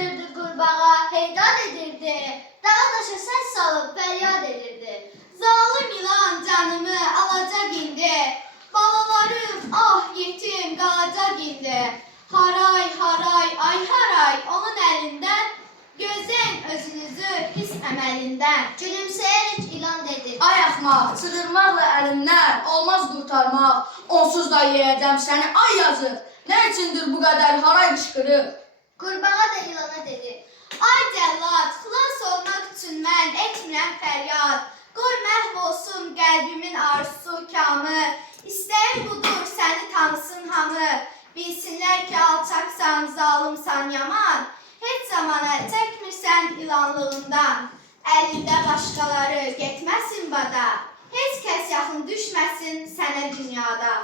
Çığırırdı qurbağa, heydad edirdi. Dağa daşa səs salıb fəryad edirdi. Zalim ilan canımı alacaq indi. Balalarım ah yetim qalacaq indi. Haray haray ay haray onun əlindən. Gözləyin özünüzü pis əməlindən. Gülümsəyərək ilan dedi. Ay axmaq, çığırmaqla əlimdən olmaz qurtarmaq. Onsuz da yeyəcəm səni, ay yazıq. Nə üçündür bu qədər haray qışqırıb? Qurbağa da ilana dedi. Ay cəllad, xilas olmaq üçün mən etmirəm fəryad. Qoy məhv olsun qəlbimin arzusu kamı. İstəyim budur səni tanısın hamı. Bilsinlər ki alçaqsan, zalımsan yaman. Heç zamana çəkmirsən ilanlığından. Əlində başqaları getməsin bada. Heç kəs yaxın düşməsin sənə dünyada.